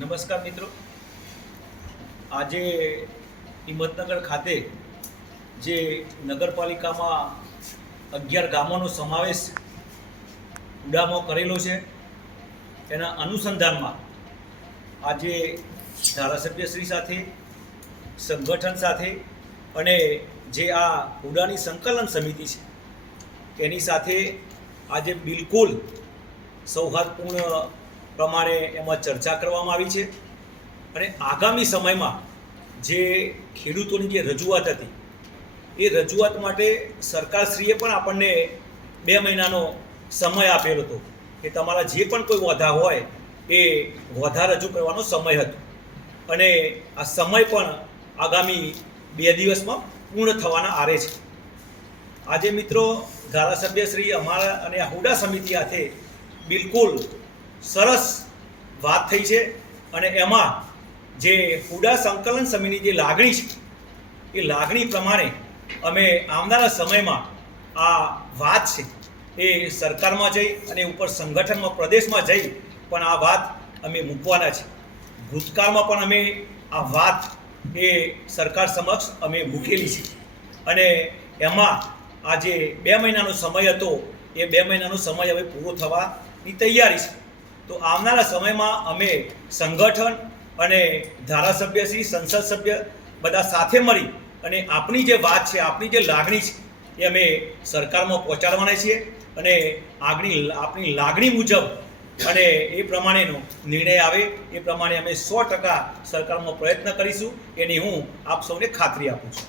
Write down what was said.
નમસ્કાર મિત્રો. આજે હિંમતનગર ખાતે જે નગરપાલિકામાં અગિયાર ગામોનો સમાવેશ ઉડામાં કરેલો છે. તેના અનુસંધાનમાં આજે ધારાસભ્યશ્રી સાથે, સંગઠન સાથે અને જે આ ઉડાની સંકલન સમિતિ છે તેની સાથે આજે બિલકુલ સૌહાર્દપૂર્ણ પ્રમાણે એમાં ચર્ચા કરવામાં આવી છે. અને આગામી સમયમાં જે ખેડૂતોની જે રજૂઆત હતી, એ રજૂઆત માટે સરકારશ્રીએ પણ આપણને બે મહિનાનો સમય આપેલો હતો કે તમારા જે પણ કોઈ વધા હોય એ વધા રજૂ કરવાનો સમય હતો. અને આ સમય પણ આગામી બે દિવસમાં પૂર્ણ થવાના આરે છે. આજે મિત્રો ધારાસભ્યશ્રી અમારા અને હુડા સમિતિ સાથે બિલકુલ સરસ વાત થઈ છે. અને એમાં જે હુડા સંકલન સમિતિની જે લાગણી છે, એ લાગણી પ્રમાણે અમે આવનારા સમયમાં આ વાત છે, એ સરકારમાં જઈ અને ઉપર સંગઠનમાં, પ્રદેશમાં જઈ પણ આ વાત અમે મૂકવાના છે. ભૂતકાળમાં પણ અમે આ વાત એ સરકાર સમક્ષ અમે મૂકેલી છે. અને એમાં આ જે બે મહિનાનો સમય હતો, એ બે મહિનાનો સમય હવે પૂરો થવાની તૈયારી છે. તો આવનારા સમયમાં અમે સંગઠન અને ધારાસભ્યશ્રી સંસદ સભ્ય બધા સાથે મળી અને આપણી જે વાત છે આપણી જે લાગણી છે, એ અમે સરકારમાં પહોંચાડવાના છીએ અને આગની આપણી લાગણી મુજબ અને એ પ્રમાણેનો નિર્ણય આવે, એ પ્રમાણે અમે સો ટકા સરકારમાં પ્રયત્ન કરીશું. એની હું આપ સૌને ખાતરી આપું છું.